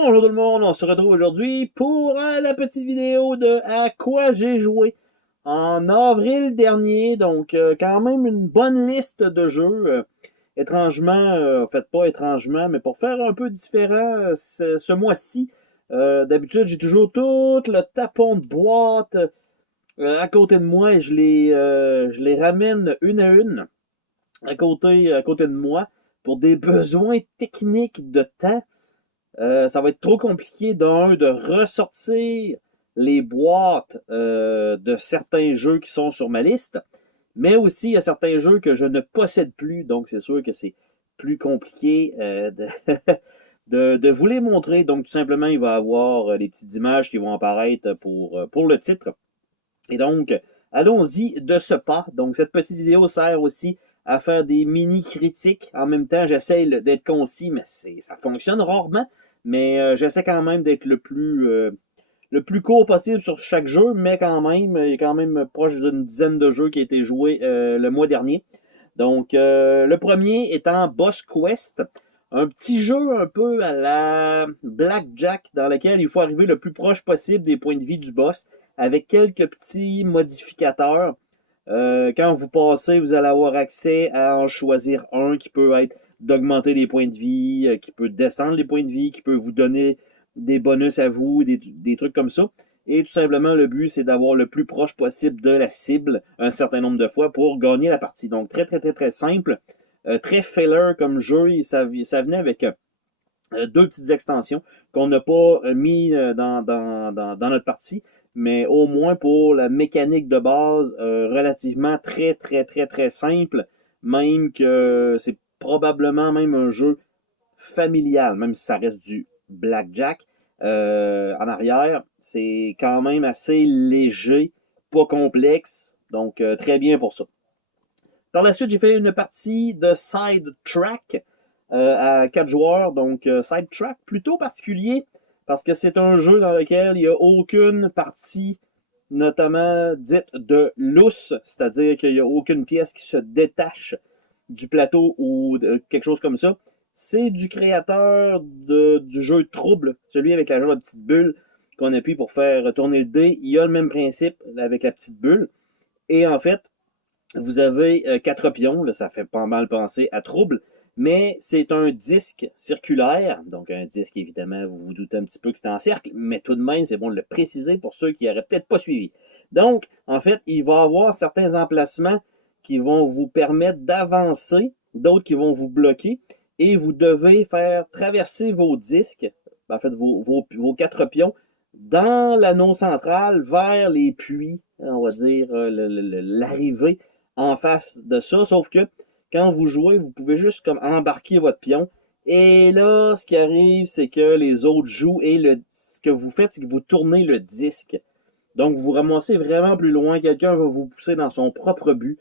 Bonjour tout le monde, on se retrouve aujourd'hui pour la petite vidéo de à quoi j'ai joué en avril dernier. Donc quand même une bonne liste de jeux. Étrangement, faites pas étrangement, mais pour faire un peu différent ce mois-ci. D'habitude, j'ai toujours tout le tapon de boîte à côté de moi et je les ramène une à une à côté de moi pour des besoins techniques de temps. Ça va être trop compliqué de ressortir les boîtes de certains jeux qui sont sur ma liste, mais aussi il y a certains jeux que je ne possède plus, donc c'est sûr que c'est plus compliqué de vous les montrer. Donc tout simplement, il va y avoir les petites images qui vont apparaître pour le titre. Et donc, allons-y de ce pas. Donc cette petite vidéo sert aussi à faire des mini-critiques. En même temps, j'essaie d'être concis, mais ça fonctionne rarement. Mais j'essaie quand même d'être le plus court possible sur chaque jeu, mais quand même, il est quand même proche d'une dizaine de jeux qui ont été joués le mois dernier. Donc, le premier étant Boss Quest, un petit jeu un peu à la Blackjack, dans lequel il faut arriver le plus proche possible des points de vie du boss, avec quelques petits modificateurs. Quand vous passez, vous allez avoir accès à en choisir un qui peut être d'augmenter les points de vie, qui peut descendre les points de vie, qui peut vous donner des bonus à vous, des trucs comme ça. Et tout simplement, le but, c'est d'avoir le plus proche possible de la cible un certain nombre de fois pour gagner la partie. Donc, très, très, très, très simple. Très filler comme jeu. Et ça venait avec deux petites extensions qu'on n'a pas mis dans notre partie, mais au moins pour la mécanique de base, relativement très, très, très, très simple, même que c'est probablement même un jeu familial, même si ça reste du blackjack en arrière. C'est quand même assez léger, pas complexe, donc très bien pour ça. Par la suite, j'ai fait une partie de Sidetrack à 4 joueurs. Donc, Sidetrack, plutôt particulier parce que c'est un jeu dans lequel il n'y a aucune partie, notamment dite de lousse, c'est-à-dire qu'il n'y a aucune pièce qui se détache du plateau ou quelque chose comme ça. C'est du créateur du jeu Trouble, celui avec la genre de petite bulle qu'on appuie pour faire tourner le dé. Il y a le même principe avec la petite bulle. Et en fait, vous avez 4 pions, là, ça fait pas mal penser à Trouble, mais c'est un disque circulaire, donc un disque évidemment, vous vous doutez un petit peu que c'est en cercle, mais tout de même, c'est bon de le préciser pour ceux qui n'auraient peut-être pas suivi. Donc, en fait, il va y avoir certains emplacements qui vont vous permettre d'avancer, d'autres qui vont vous bloquer, et vous devez faire traverser vos disques, en fait, vos 4 pions, dans l'anneau central vers les puits, on va dire, l'arrivée en face de ça, sauf que quand vous jouez, vous pouvez juste comme embarquer votre pion. Et là, ce qui arrive, c'est que les autres jouent et ce que vous faites, c'est que vous tournez le disque. Donc, vous ramassez vraiment plus loin. Quelqu'un va vous pousser dans son propre but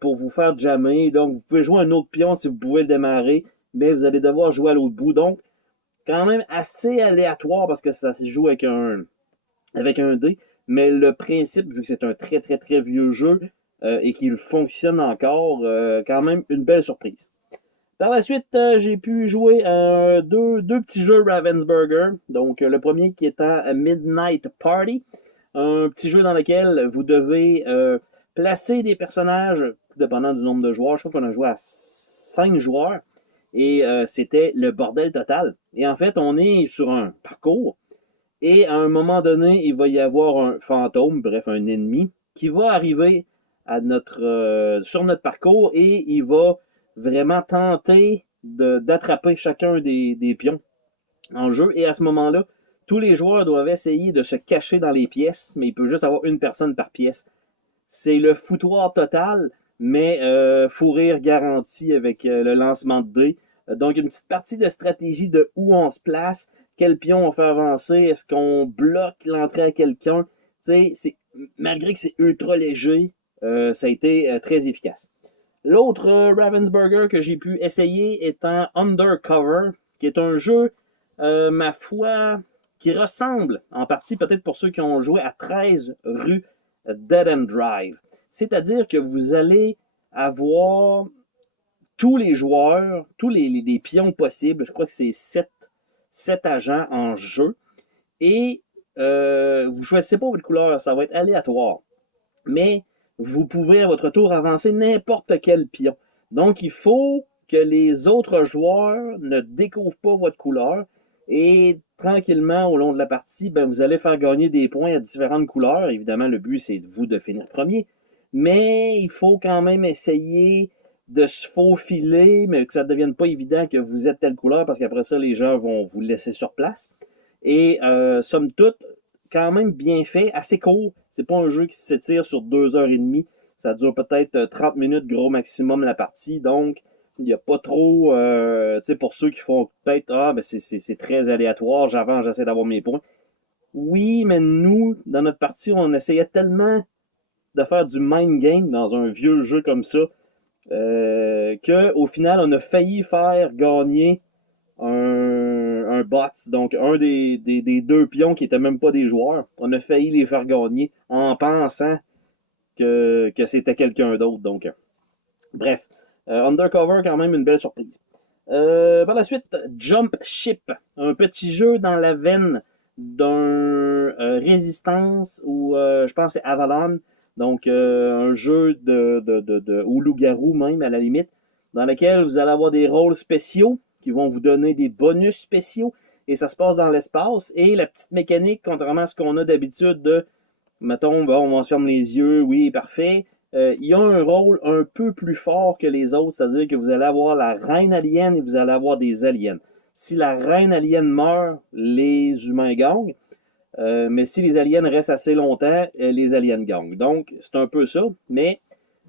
pour vous faire jammer. Donc, vous pouvez jouer un autre pion si vous pouvez le démarrer, mais vous allez devoir jouer à l'autre bout. Donc, quand même assez aléatoire parce que ça se joue avec un dé. Mais le principe, vu que c'est un très très très vieux jeu et qu'il fonctionne encore, quand même une belle surprise. Par la suite, j'ai pu jouer à deux petits jeux Ravensburger. Donc, le premier qui est à Midnight Party. Un petit jeu dans lequel vous devez placer des personnages, dépendant du nombre de joueurs. Je crois qu'on a joué à 5 joueurs. Et c'était le bordel total. Et en fait, on est sur un parcours et à un moment donné, il va y avoir un fantôme, bref, un ennemi, qui va arriver sur notre parcours et il va vraiment tenter d'attraper chacun des pions en jeu. Et à ce moment-là, tous les joueurs doivent essayer de se cacher dans les pièces, mais il peut juste avoir une personne par pièce. C'est le foutoir total, mais fou rire garanti avec le lancement de dés. Donc, une petite partie de stratégie de où on se place, quel pion on fait avancer, est-ce qu'on bloque l'entrée à quelqu'un. Malgré que c'est ultra léger, ça a été très efficace. L'autre Ravensburger que j'ai pu essayer étant Undercover, qui est un jeu, ma foi, qui ressemble en partie peut-être pour ceux qui ont joué à 13 rue Dead End Drive. C'est-à-dire que vous allez avoir tous les joueurs, tous les pions possibles, je crois que c'est 7 agents en jeu. Et vous ne choisissez pas votre couleur, ça va être aléatoire. Mais vous pouvez à votre tour avancer n'importe quel pion. Donc il faut que les autres joueurs ne découvrent pas votre couleur. Et tranquillement, au long de la partie, ben, vous allez faire gagner des points à différentes couleurs. Évidemment, le but, c'est de vous de finir premier. Mais il faut quand même essayer de se faufiler, mais que ça ne devienne pas évident que vous êtes telle couleur, parce qu'après ça, les gens vont vous laisser sur place. Et somme toute, quand même bien fait, assez court. C'est pas un jeu qui s'étire sur 2h30. Ça dure peut-être 30 minutes, gros maximum, la partie. Donc, il n'y a pas trop, tu sais, pour ceux qui font peut-être, ben c'est très aléatoire, j'avance, j'essaie d'avoir mes points. Oui, mais nous, dans notre partie, on essayait tellement de faire du mind game dans un vieux jeu comme ça, qu'au final, on a failli faire gagner un bot, donc un des deux pions qui n'étaient même pas des joueurs. On a failli les faire gagner en pensant que c'était quelqu'un d'autre. Donc, bref, Undercover, quand même une belle surprise. Par la suite, Jump Ship, un petit jeu dans la veine d'un Résistance ou je pense c'est Avalon, donc un jeu ou loup-garou même à la limite, dans lequel vous allez avoir des rôles spéciaux qui vont vous donner des bonus spéciaux et ça se passe dans l'espace et la petite mécanique, contrairement à ce qu'on a d'habitude de, mettons, bon, on se ferme les yeux, oui, parfait, il y a un rôle un peu plus fort que les autres, c'est-à-dire que vous allez avoir la reine alien et vous allez avoir des aliens. Si la reine alien meurt, les humains gagnent, mais si les aliens restent assez longtemps, les aliens gagnent. Donc, c'est un peu ça, mais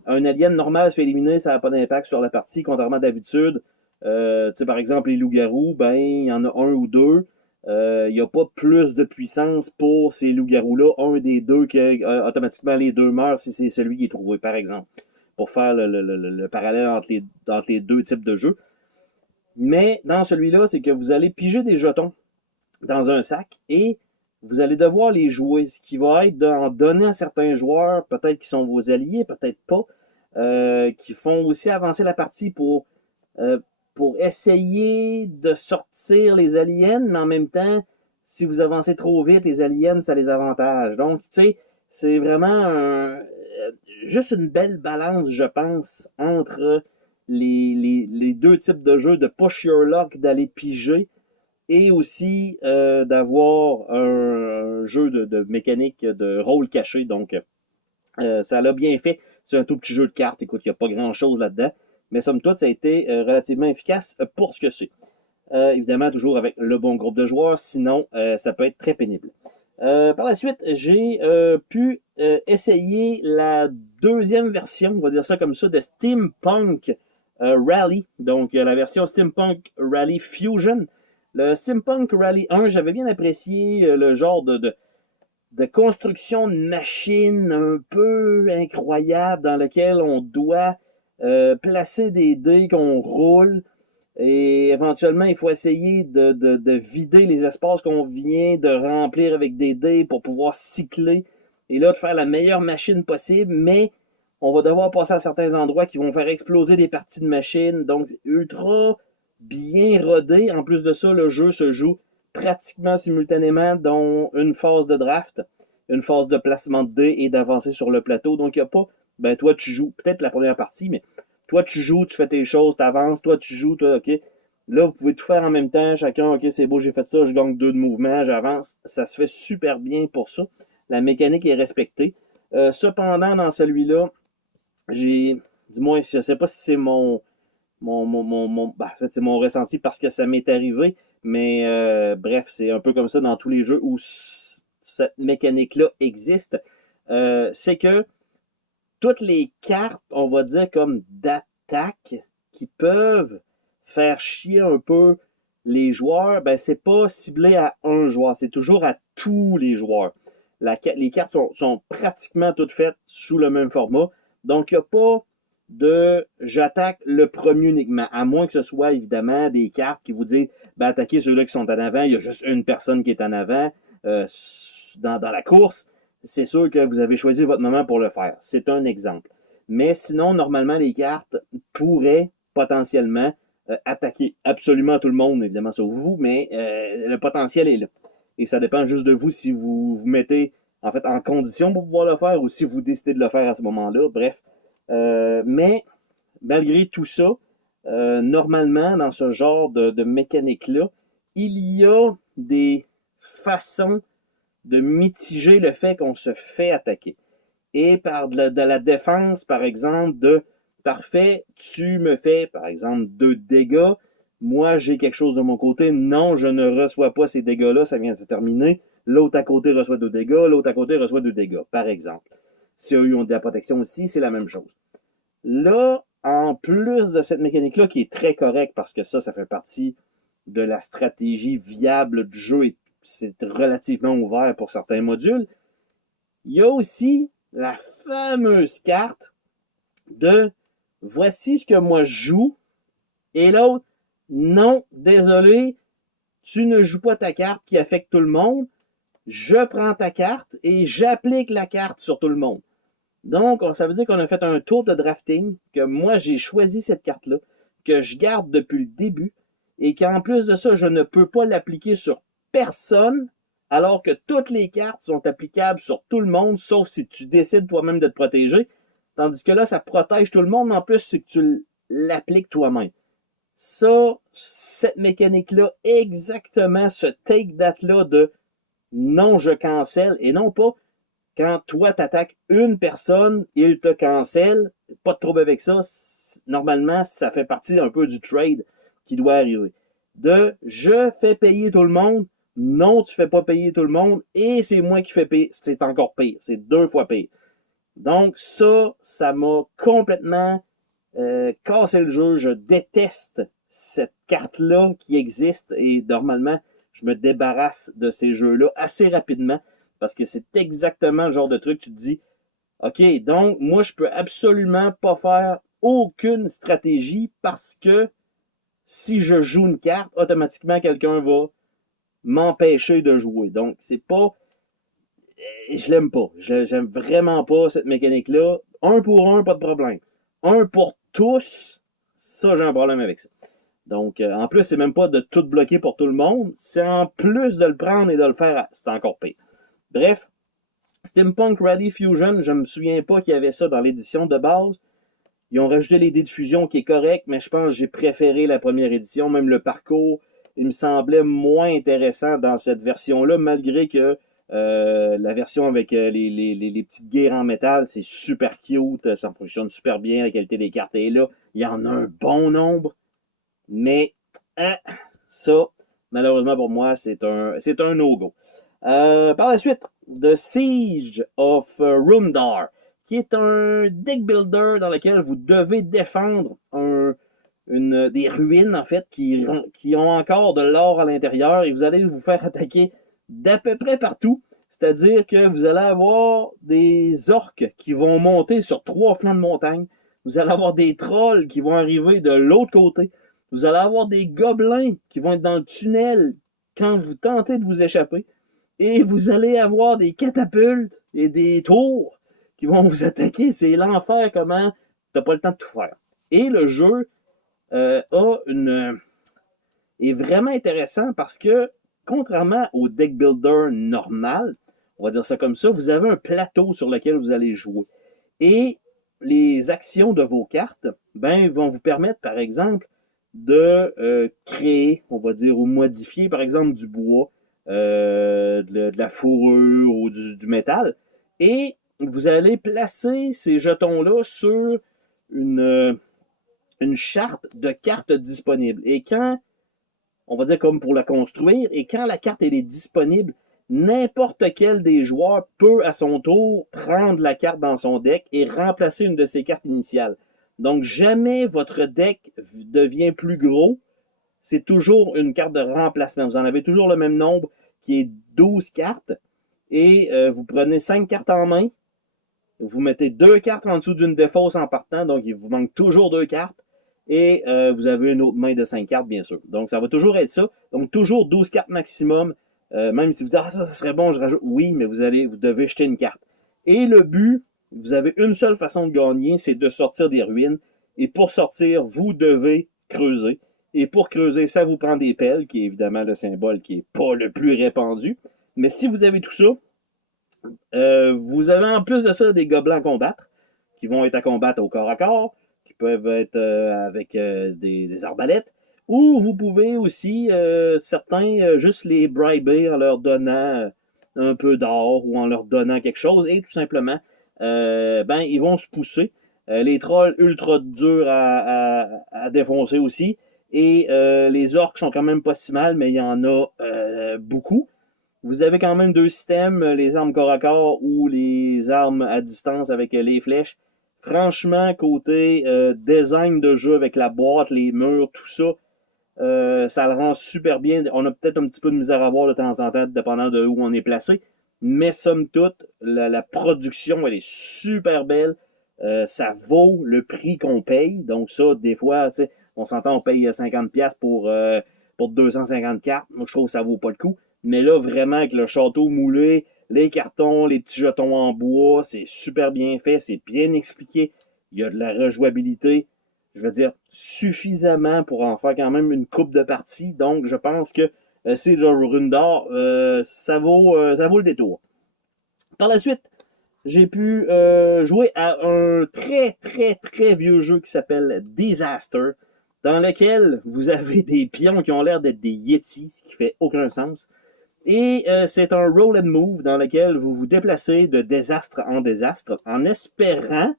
un alien normal se fait éliminer, ça n'a pas d'impact sur la partie, contrairement à d'habitude. Par exemple, les loups-garous, ben, il y en a un ou deux. Il n'y a pas plus de puissance pour ces loups-garous-là. Un des deux, que automatiquement les deux meurent si c'est celui qui est trouvé, par exemple. Pour faire le parallèle entre les deux types de jeux. Mais dans celui-là, c'est que vous allez piger des jetons dans un sac et vous allez devoir les jouer. Ce qui va être d'en donner à certains joueurs, peut-être qui sont vos alliés, peut-être pas, qui font aussi avancer la partie euh, pour essayer de sortir les aliens, mais en même temps, si vous avancez trop vite, les aliens, ça les avantage. Donc, tu sais, c'est vraiment juste une belle balance, je pense, entre les deux types de jeux, de push your luck, d'aller piger, et aussi d'avoir un jeu de mécanique de rôle caché. Donc, ça l'a bien fait. C'est un tout petit jeu de cartes. Écoute, il n'y a pas grand-chose là-dedans. Mais somme toute, ça a été relativement efficace pour ce que c'est. Évidemment, toujours avec le bon groupe de joueurs. Sinon, ça peut être très pénible. Par la suite, j'ai pu essayer la deuxième version, on va dire ça comme ça, de Steampunk Rally. Donc, la version Steampunk Rally Fusion. Le Steampunk Rally 1, j'avais bien apprécié le genre de construction de machines un peu incroyable dans lequel on doit placer des dés qu'on roule et éventuellement il faut essayer de vider les espaces qu'on vient de remplir avec des dés pour pouvoir cycler et là de faire la meilleure machine possible, mais on va devoir passer à certains endroits qui vont faire exploser des parties de machines, donc ultra bien rodé. En plus de ça, le jeu se joue pratiquement simultanément, dont une phase de draft, une phase de placement de dés et d'avancer sur le plateau. Donc, il n'y a pas, ben toi, tu joues, peut-être la première partie, mais toi, tu joues, tu fais tes choses, tu avances, toi, tu joues, toi, OK. Là, vous pouvez tout faire en même temps, chacun, OK, c'est beau, j'ai fait ça, je gagne 2 de mouvement, j'avance. Ça se fait super bien pour ça. La mécanique est respectée. Cependant, dans celui-là, du moins, je ne sais pas si c'est en fait, c'est mon ressenti parce que ça m'est arrivé, mais bref, c'est un peu comme ça dans tous les jeux où cette mécanique-là existe. C'est que toutes les cartes, on va dire comme d'attaque, qui peuvent faire chier un peu les joueurs, ben c'est pas ciblé à un joueur, c'est toujours à tous les joueurs. Les cartes sont pratiquement toutes faites sous le même format, donc il n'y a pas de j'attaque le premier uniquement, à moins que ce soit évidemment des cartes qui vous disent ben, attaquez ceux-là qui sont en avant, il y a juste une personne qui est en avant dans la course, c'est sûr que vous avez choisi votre moment pour le faire. C'est un exemple. Mais sinon, normalement, les cartes pourraient potentiellement attaquer absolument tout le monde, évidemment sauf vous, mais le potentiel est là. Et ça dépend juste de vous si vous vous mettez en fait en condition pour pouvoir le faire ou si vous décidez de le faire à ce moment-là. Bref. Mais malgré tout ça, normalement, dans ce genre de mécanique-là, il y a des façons de mitiger le fait qu'on se fait attaquer. Et par de la défense, par exemple, de parfait, tu me fais, par exemple, 2 dégâts. Moi, j'ai quelque chose de mon côté. Non, je ne reçois pas ces dégâts-là, ça vient de se terminer. L'autre à côté reçoit 2 dégâts, l'autre à côté reçoit 2 dégâts, par exemple. Si eux ont de la protection aussi, c'est la même chose. Là, en plus de cette mécanique-là, qui est très correcte, parce que ça fait partie de la stratégie viable du jeu et c'est relativement ouvert pour certains modules, il y a aussi la fameuse carte de voici ce que moi je joue et l'autre, non, désolé, tu ne joues pas ta carte qui affecte tout le monde, je prends ta carte et j'applique la carte sur tout le monde. Donc, ça veut dire qu'on a fait un tour de drafting, que moi j'ai choisi cette carte-là, que je garde depuis le début, et qu'en plus de ça, je ne peux pas l'appliquer sur personne, alors que toutes les cartes sont applicables sur tout le monde, sauf si tu décides toi-même de te protéger. Tandis que là, ça protège tout le monde, mais en plus, c'est que tu l'appliques toi-même. Ça, cette mécanique-là, exactement ce take that-là de non, je cancelle, et non pas quand toi t'attaques une personne, il te cancelle, pas de trouble avec ça. Normalement, ça fait partie un peu du trade qui doit arriver. De je fais payer tout le monde, non, tu fais pas payer tout le monde, et c'est moi qui fais payer. C'est encore pire, c'est 2 fois pire. Donc ça m'a complètement cassé le jeu. Je déteste cette carte-là qui existe et normalement, je me débarrasse de ces jeux-là assez rapidement parce que c'est exactement le genre de truc, tu te dis, OK, donc moi, je peux absolument pas faire aucune stratégie parce que si je joue une carte, automatiquement, quelqu'un va m'empêcher de jouer. Donc, c'est pas... Je l'aime pas. J'aime vraiment pas cette mécanique-là. Un pour un, pas de problème. Un pour tous, ça, j'ai un problème avec ça. Donc, en plus, c'est même pas de tout bloquer pour tout le monde. C'est en plus de le prendre et de le faire, c'est encore pire. Bref, Steampunk Rally Fusion, je me souviens pas qu'il y avait ça dans l'édition de base. Ils ont rajouté les dés de fusion qui est correct, mais je pense que j'ai préféré la première édition. Même le parcours, il me semblait moins intéressant dans cette version-là, malgré que la version avec les petites guerres en métal, c'est super cute, ça fonctionne super bien, la qualité des cartes est là. Il y en a un bon nombre, mais hein, ça, malheureusement pour moi, c'est un no-go. Par la suite, The Siege of Rundar, qui est un deck builder dans lequel vous devez défendre des ruines, en fait, qui ont encore de l'or à l'intérieur, et vous allez vous faire attaquer d'à peu près partout. C'est-à-dire que vous allez avoir des orques qui vont monter sur 3 flancs de montagne. Vous allez avoir des trolls qui vont arriver de l'autre côté. Vous allez avoir des gobelins qui vont être dans le tunnel quand vous tentez de vous échapper. Et vous allez avoir des catapultes et des tours qui vont vous attaquer. C'est l'enfer comment t'as pas le temps de tout faire. Et le jeu est vraiment intéressant parce que, contrairement au deck builder normal, on va dire ça comme ça, vous avez un plateau sur lequel vous allez jouer. Et les actions de vos cartes vont vous permettre, par exemple, de créer, on va dire, ou modifier, par exemple, du bois, de la fourrure ou du métal. Et vous allez placer ces jetons-là sur une charte de cartes disponibles. Et quand, on va dire comme pour la construire, et quand la carte elle est disponible, n'importe quel des joueurs peut à son tour prendre la carte dans son deck et remplacer une de ses cartes initiales. Donc jamais votre deck devient plus gros, c'est toujours une carte de remplacement. Vous en avez toujours le même nombre qui est 12 cartes et vous prenez 5 cartes en main, vous mettez 2 cartes en dessous d'une défausse en partant, donc il vous manque toujours 2 cartes. Et vous avez une autre main de 5 cartes, bien sûr. Donc, ça va toujours être ça. Donc, toujours 12 cartes maximum. Même si vous dites, ça serait bon, je rajoute. Oui, mais vous devez jeter une carte. Et le but, vous avez une seule façon de gagner, c'est de sortir des ruines. Et pour sortir, vous devez creuser. Et pour creuser, ça vous prend des pelles, qui est évidemment le symbole qui n'est pas le plus répandu. Mais si vous avez tout ça, vous avez en plus de ça des gobelins à combattre, qui vont être à combattre au corps à corps, qui peuvent être avec des arbalètes, ou vous pouvez aussi, certains, juste les briber en leur donnant un peu d'or ou en leur donnant quelque chose, et tout simplement, ben, ils vont se pousser. Les trolls ultra durs à défoncer aussi, et les orques sont quand même pas si mal, mais il y en a beaucoup. Vous avez quand même deux systèmes, les armes corps à corps ou les armes à distance avec les flèches. Franchement, côté design de jeu avec la boîte, les murs, tout ça, ça le rend super bien. On a peut-être un petit peu de misère à voir de temps en temps, dépendant de où on est placé. Mais somme toute, la production, elle est super belle. Ça vaut le prix qu'on paye. Donc ça, des fois, on s'entend, on paye 50$ pour 250 cartes. Moi, je trouve que ça vaut pas le coup. Mais là, vraiment, avec le château moulé, les cartons, les petits jetons en bois, c'est super bien fait, c'est bien expliqué. Il y a de la rejouabilité, je veux dire, suffisamment pour en faire quand même une coupe de parties. Donc, je pense que Siege of Rundar, ça vaut le détour. Par la suite, j'ai pu jouer à un très, très, très vieux jeu qui s'appelle Disaster, dans lequel vous avez des pions qui ont l'air d'être des Yetis, ce qui fait aucun sens. Et c'est un roll and move dans lequel vous vous déplacez de désastre en désastre en espérant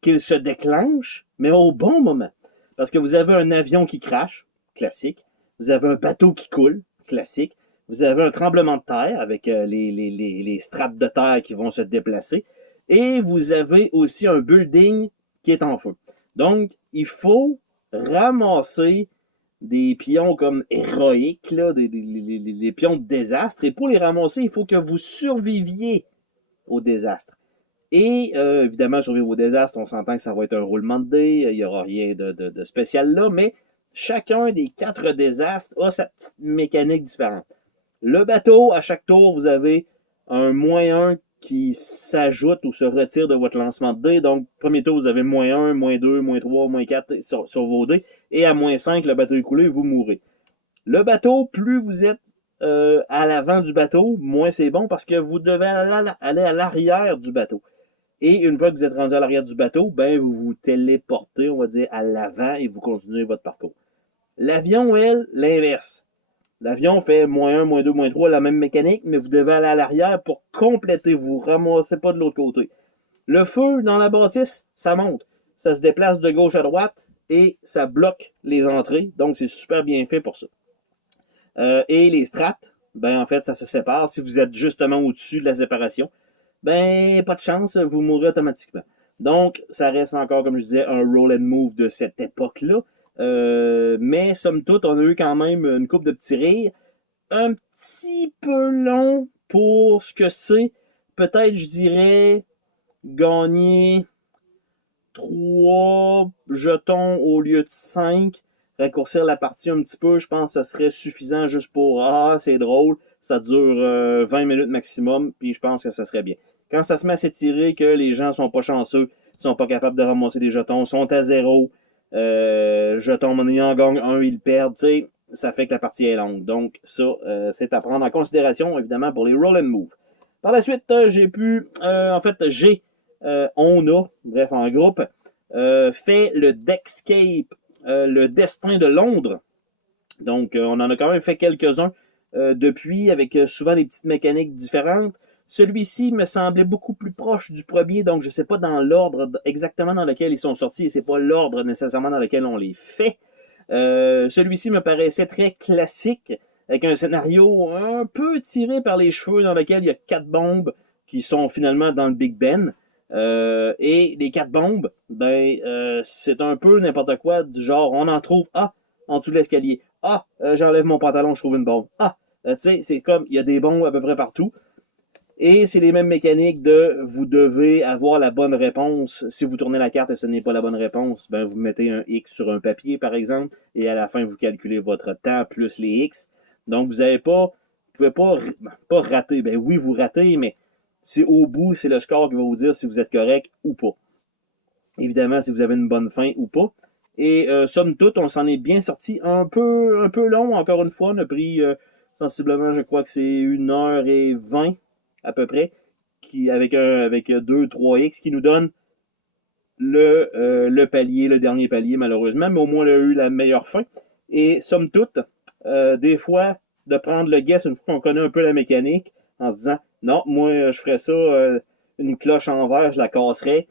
qu'il se déclenche, mais au bon moment. Parce que vous avez un avion qui crache, classique. Vous avez un bateau qui coule, classique. Vous avez un tremblement de terre avec les strates de terre qui vont se déplacer. Et vous avez aussi un building qui est en feu. Donc, il faut ramasser des pions comme héroïques, là, des pions de désastre. Et pour les ramasser, il faut que vous surviviez au désastre. Et évidemment, survivre au désastre, on s'entend que ça va être un roulement de dés, il n'y aura rien de spécial là, mais chacun des 4 désastres a sa petite mécanique différente. Le bateau, à chaque tour, vous avez un -1 qui s'ajoute ou se retire de votre lancement de dés. Donc, premier tour, vous avez -1, -2, -3, -4 sur vos dés. Et à -5, le bateau est coulé, vous mourrez. Le bateau, plus vous êtes à l'avant du bateau, moins c'est bon parce que vous devez aller à l'arrière du bateau. Et une fois que vous êtes rendu à l'arrière du bateau, ben vous vous téléportez, on va dire, à l'avant et vous continuez votre parcours. L'avion, elle, l'inverse. L'avion fait -1, -2, -3, la même mécanique, mais vous devez aller à l'arrière pour compléter. Vous ne ramassez pas de l'autre côté. Le feu dans la bâtisse, ça monte. Ça se déplace de gauche à droite et ça bloque les entrées. Donc, c'est super bien fait pour ça. Et les strates, ben en fait, ça se sépare. Si vous êtes justement au-dessus de la séparation, ben pas de chance, vous mourrez automatiquement. Donc, ça reste encore, comme je disais, un roll and move de cette époque-là. Mais somme toute, on a eu quand même une coupe de petits rires. Un petit peu long pour ce que c'est. Peut-être, je dirais, gagner 3 jetons au lieu de 5. Raccourcir la partie un petit peu, je pense que ce serait suffisant juste pour ah, c'est drôle, ça dure 20 minutes maximum, puis je pense que ce serait bien. Quand ça se met à s'étirer, que les gens sont pas chanceux, sont pas capables de ramasser des jetons, sont à 0, jetons monnaie en gagne 1, ils perdent, tu sais, ça fait que la partie est longue. Donc, ça, c'est à prendre en considération, évidemment, pour les roll and move. Par la suite, on a, bref, en groupe, fait le Deckscape, le Destin de Londres. Donc, on en a quand même fait quelques-uns depuis, avec souvent des petites mécaniques différentes. Celui-ci me semblait beaucoup plus proche du premier, donc je ne sais pas dans l'ordre exactement dans lequel ils sont sortis, et c'est pas l'ordre nécessairement dans lequel on les fait. Celui-ci me paraissait très classique, avec un scénario un peu tiré par les cheveux, dans lequel il y a 4 bombes qui sont finalement dans le Big Ben. Et les 4 bombes, ben, c'est un peu n'importe quoi, du genre, on en trouve, en dessous de l'escalier. J'enlève mon pantalon, je trouve une bombe. Tu sais, c'est comme, il y a des bombes à peu près partout. Et c'est les mêmes mécaniques de vous devez avoir la bonne réponse. Si vous tournez la carte et ce n'est pas la bonne réponse, ben vous mettez un X sur un papier, par exemple, et à la fin, vous calculez votre temps plus les X. Donc, vous n'avez pas, vous pouvez pas rater. Ben oui, vous ratez, mais c'est au bout, c'est le score qui va vous dire si vous êtes correct ou pas. Évidemment, si vous avez une bonne fin ou pas. Et somme toute, on s'en est bien sorti. Un peu long, encore une fois. On a pris sensiblement, je crois que c'est 1h20 à peu près, avec 2-3X qui nous donne le palier, le dernier palier, malheureusement, mais au moins on a eu la meilleure fin. Et somme toute, des fois, de prendre le guess une fois qu'on connaît un peu la mécanique, en se disant, non, moi, je ferais ça, une cloche en verre, je la casserais,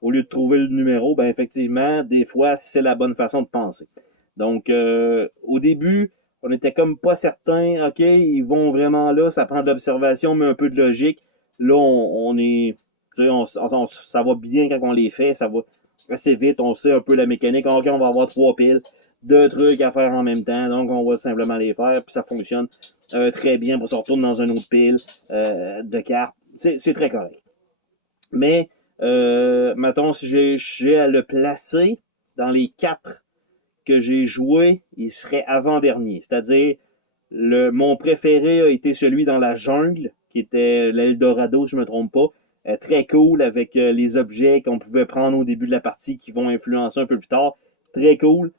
au lieu de trouver le numéro, ben effectivement, des fois, c'est la bonne façon de penser. Donc, au début, on était comme pas certain, OK, ils vont vraiment là, ça prend de l'observation, mais un peu de logique. Là, on est, tu sais, ça va bien quand on les fait, ça va assez vite, on sait un peu la mécanique. OK, on va avoir 3 piles, 2 trucs à faire en même temps, donc on va simplement les faire, puis ça fonctionne très bien pour se retourner dans une autre pile de cartes. C'est très correct. Mais, mettons, si j'ai à le placer dans les 4 que j'ai joué, il serait avant-dernier. C'est-à-dire, mon préféré a été celui dans la jungle, qui était l'Eldorado, je ne me trompe pas. Très cool, avec les objets qu'on pouvait prendre au début de la partie qui vont influencer un peu plus tard. Très cool.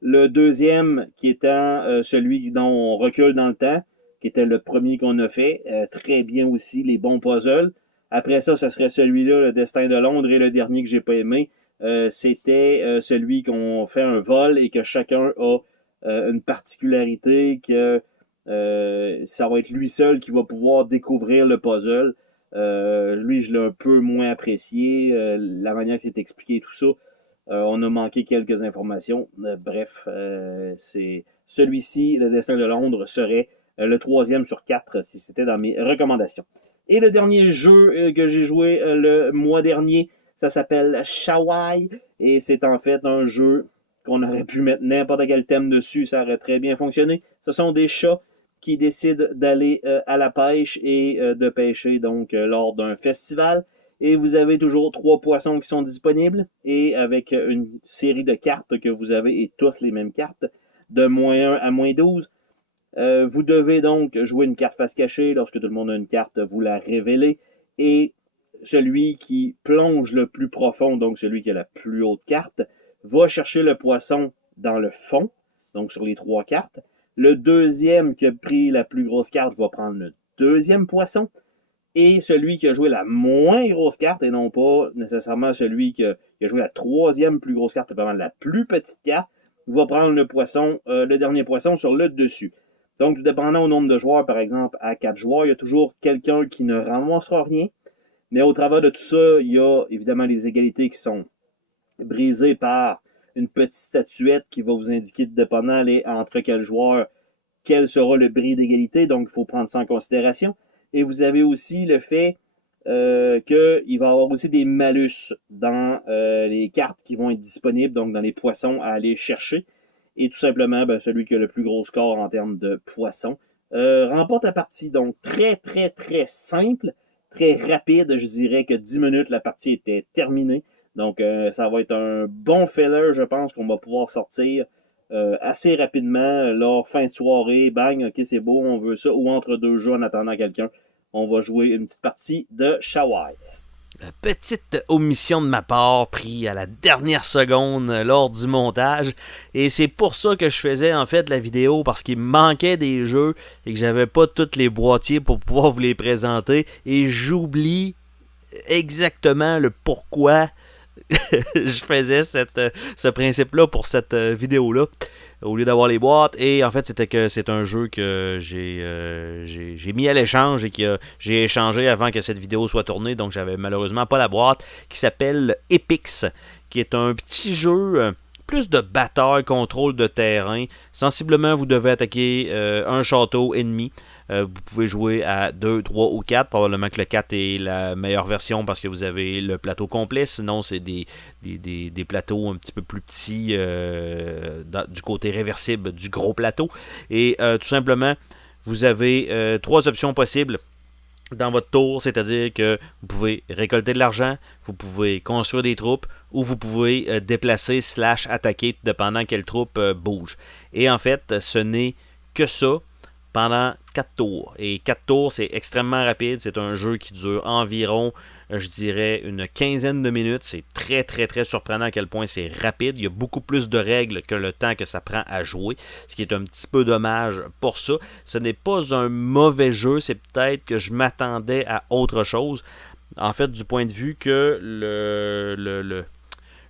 Le deuxième, qui étant celui dont on recule dans le temps, qui était le premier qu'on a fait. Très bien aussi, les bons puzzles. Après ça, ce serait celui-là, le Destin de Londres, et le dernier que j'ai pas aimé, c'était celui qu'on fait un vol et que chacun a une particularité, que ça va être lui seul qui va pouvoir découvrir le puzzle. Lui, je l'ai un peu moins apprécié, la manière que c'est expliqué, tout ça. On a manqué quelques informations. Bref, c'est celui-ci, le Destin de Londres, serait le 3e sur 4 si c'était dans mes recommandations. Et le dernier jeu que j'ai joué le mois dernier, ça s'appelle Shawai, et c'est en fait un jeu qu'on aurait pu mettre n'importe quel thème dessus, ça aurait très bien fonctionné. Ce sont des chats qui décident d'aller à la pêche et de pêcher donc lors d'un festival. Et vous avez toujours 3 poissons qui sont disponibles, et avec une série de cartes que vous avez, et tous les mêmes cartes, de -1 à -12. Vous devez donc jouer une carte face cachée. Lorsque tout le monde a une carte, vous la révélez. Et celui qui plonge le plus profond, donc celui qui a la plus haute carte, va chercher le poisson dans le fond, donc sur les 3 cartes. Le deuxième qui a pris la plus grosse carte va prendre le deuxième poisson. Et celui qui a joué la moins grosse carte, et non pas nécessairement celui qui a joué la 3e plus grosse carte, vraiment la plus petite carte, va prendre le dernier poisson sur le dessus. Donc, dépendant au nombre de joueurs, par exemple, à 4 joueurs, il y a toujours quelqu'un qui ne ramassera rien. Mais au travers de tout ça, il y a évidemment les égalités qui sont brisées par une petite statuette qui va vous indiquer, dépendant entre quel joueur, quel sera le bris d'égalité. Donc, il faut prendre ça en considération. Et vous avez aussi le fait qu'il va y avoir aussi des malus dans les cartes qui vont être disponibles, donc dans les poissons à aller chercher. Et tout simplement, celui qui a le plus gros score en termes de poissons remporte la partie. Donc, très, très, très simple, très rapide. Je dirais que 10 minutes, la partie était terminée. Donc, ça va être un bon filler, je pense, qu'on va pouvoir sortir assez rapidement, lors fin de soirée. Bang, ok, c'est beau, on veut ça. Ou entre deux jeux en attendant quelqu'un, on va jouer une petite partie de Shawai. Petite omission de ma part, pris à la dernière seconde lors du montage, et c'est pour ça que je faisais en fait la vidéo, parce qu'il me manquait des jeux et que j'avais pas tous les boîtiers pour pouvoir vous les présenter, et j'oublie exactement le pourquoi je faisais ce principe-là pour cette vidéo-là, au lieu d'avoir les boîtes. Et en fait, c'était que c'est un jeu que j'ai mis à l'échange et que j'ai échangé avant que cette vidéo soit tournée, donc j'avais malheureusement pas la boîte, qui s'appelle Epix, qui est un petit jeu plus de bataille, contrôle de terrain. Sensiblement, vous devez attaquer un château ennemi. Vous pouvez jouer à 2, 3 ou 4. Probablement que le 4 est la meilleure version parce que vous avez le plateau complet. Sinon, c'est des plateaux un petit peu plus petits du côté réversible du gros plateau. Et tout simplement, vous avez 3 options possibles dans votre tour, c'est-à-dire que vous pouvez récolter de l'argent, vous pouvez construire des troupes, ou vous pouvez déplacer / attaquer, dépendant quelle troupe bouge. Et en fait, ce n'est que ça pendant 4 tours. Et 4 tours, c'est extrêmement rapide. C'est un jeu qui dure environ je dirais, une quinzaine de minutes. C'est très, très, très surprenant à quel point c'est rapide. Il y a beaucoup plus de règles que le temps que ça prend à jouer, ce qui est un petit peu dommage pour ça. Ce n'est pas un mauvais jeu, c'est peut-être que je m'attendais à autre chose. En fait, du point de vue que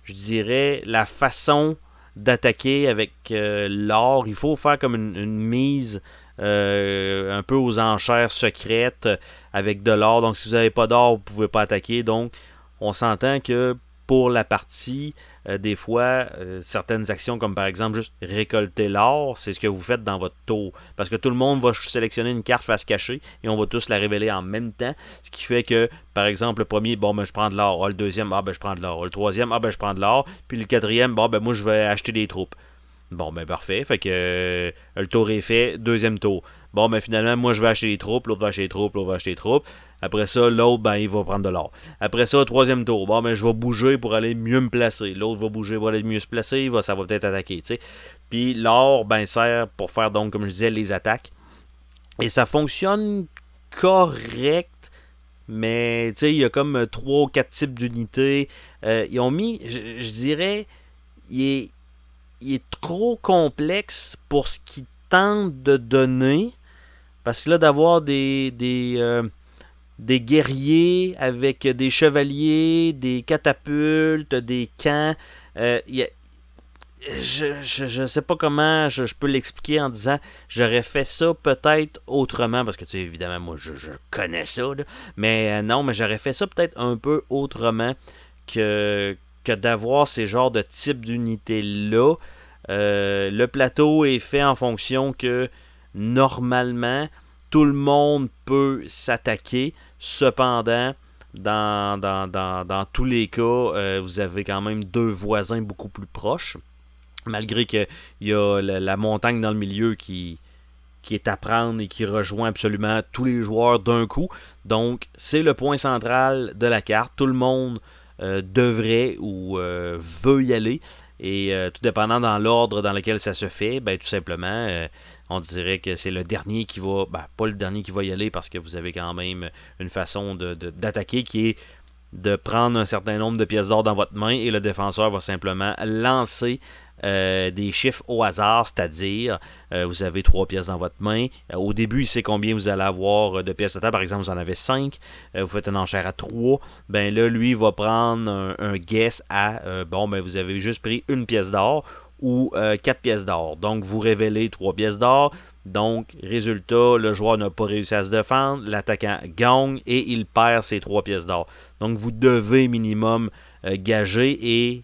je dirais, la façon d'attaquer avec l'or, il faut faire comme une mise un peu aux enchères secrètes avec de l'or. Donc, si vous n'avez pas d'or, vous ne pouvez pas attaquer. Donc, on s'entend que pour la partie, des fois, certaines actions comme par exemple juste récolter l'or, c'est ce que vous faites dans votre tour. Parce que tout le monde va sélectionner une carte face cachée et on va tous la révéler en même temps. Ce qui fait que, par exemple, le premier, bon, ben, je prends de l'or. Le deuxième, je prends de l'or. Le troisième, je prends de l'or. Puis le quatrième, bon, ben, moi, je vais acheter des troupes. Bon, ben parfait. Fait que le tour est fait. Deuxième tour. Bon, ben finalement, moi, je vais acheter des troupes. L'autre va acheter des troupes. L'autre va acheter des troupes. Après ça, l'autre, ben, il va prendre de l'or. Après ça, troisième tour. Bon, ben, je vais bouger pour aller mieux me placer. L'autre va bouger pour aller mieux se placer. Ça va peut-être attaquer, tu sais. Puis l'or, ben, sert pour faire, donc, comme je disais, les attaques. Et ça fonctionne correct. Mais, tu sais, il y a comme 3 ou 4 types d'unités. Ils ont mis, je dirais, il est trop complexe pour ce qu'il tente de donner. Parce que là, d'avoir des guerriers avec des chevaliers, des catapultes, des camps, je ne sais pas comment je peux l'expliquer en disant j'aurais fait ça peut-être autrement, parce que tu sais, évidemment, moi je connais ça, là, mais non, mais j'aurais fait ça peut-être un peu autrement que d'avoir ces genres de types d'unités-là. Le plateau est fait en fonction que normalement tout le monde peut s'attaquer. Cependant, dans tous les cas, vous avez quand même 2 voisins beaucoup plus proches. Malgré qu'il y a la montagne dans le milieu qui est à prendre et qui rejoint absolument tous les joueurs d'un coup. Donc, c'est le point central de la carte. Tout le monde devrait ou veut y aller. Et tout dépendant dans l'ordre dans lequel ça se fait, ben, tout simplement, on dirait que c'est le dernier qui va... Ben, pas le dernier qui va y aller parce que vous avez quand même une façon d'attaquer qui est de prendre un certain nombre de pièces d'or dans votre main et le défenseur va simplement lancer des chiffres au hasard, c'est-à-dire vous avez 3 pièces dans votre main. Au début, il sait combien vous allez avoir de pièces totales. Par exemple, vous en avez 5. Vous faites une enchère à 3. Ben là, lui, il va prendre un guess à bon, ben vous avez juste pris une pièce d'or ou 4 pièces d'or. Donc, vous révélez 3 pièces d'or. Donc, résultat, le joueur n'a pas réussi à se défendre, l'attaquant gagne et il perd ses 3 pièces d'or. Donc, vous devez minimum gager et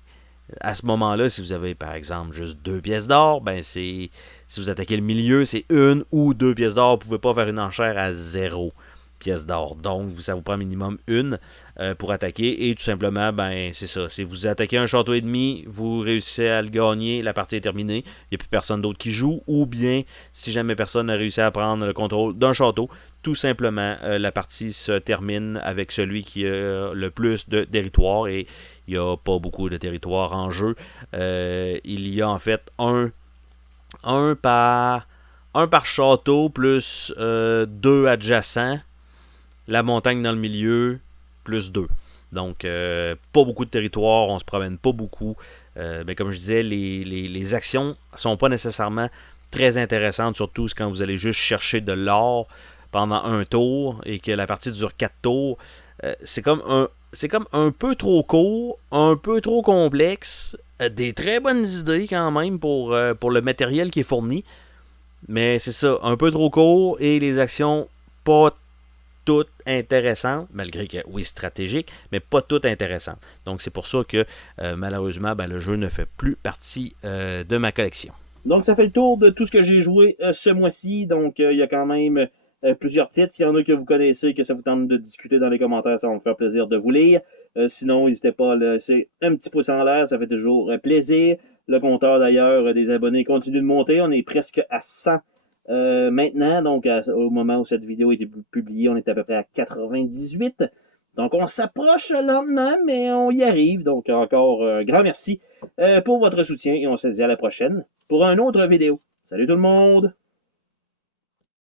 à ce moment-là, si vous avez par exemple juste 2 pièces d'or, ben si vous attaquez le milieu, c'est 1 ou 2 pièces d'or. Vous ne pouvez pas faire une enchère à 0 pièces d'or. Donc, ça vous prend minimum 1 pour attaquer. Et tout simplement, ben c'est ça. Si vous attaquez un château ennemi, vous réussissez à le gagner, la partie est terminée. Il n'y a plus personne d'autre qui joue. Ou bien, si jamais personne n'a réussi à prendre le contrôle d'un château, tout simplement, la partie se termine avec celui qui a le plus de territoire. Et il n'y a pas beaucoup de territoire en jeu. Il y a en fait un par château plus 2 adjacents. La montagne dans le milieu plus 2. Donc, pas beaucoup de territoire, on se promène pas beaucoup. Mais comme je disais, les actions sont pas nécessairement très intéressantes, surtout quand vous allez juste chercher de l'or pendant un tour et que la partie dure 4 tours. C'est comme un peu trop court, un peu trop complexe. Des très bonnes idées quand même pour le matériel qui est fourni. Mais c'est ça, un peu trop court et les actions pas toutes intéressantes, malgré que oui stratégiques, mais pas toutes intéressantes. Donc c'est pour ça que malheureusement ben, le jeu ne fait plus partie de ma collection. Donc, ça fait le tour de tout ce que j'ai joué ce mois-ci. Donc, il y a quand même plusieurs titres. S'il y en a que vous connaissez, que ça vous tente de discuter dans les commentaires, ça va me faire plaisir de vous lire. Sinon, n'hésitez pas à laisser un petit pouce en l'air, ça fait toujours plaisir. Le compteur, d'ailleurs, des abonnés continue de monter. On est presque à 100 maintenant. Donc, au moment où cette vidéo a été publiée, on est à peu près à 98. Donc, on s'approche lentement, mais on y arrive. Donc, encore grand merci pour votre soutien et on se dit à la prochaine pour une autre vidéo. Salut tout le monde!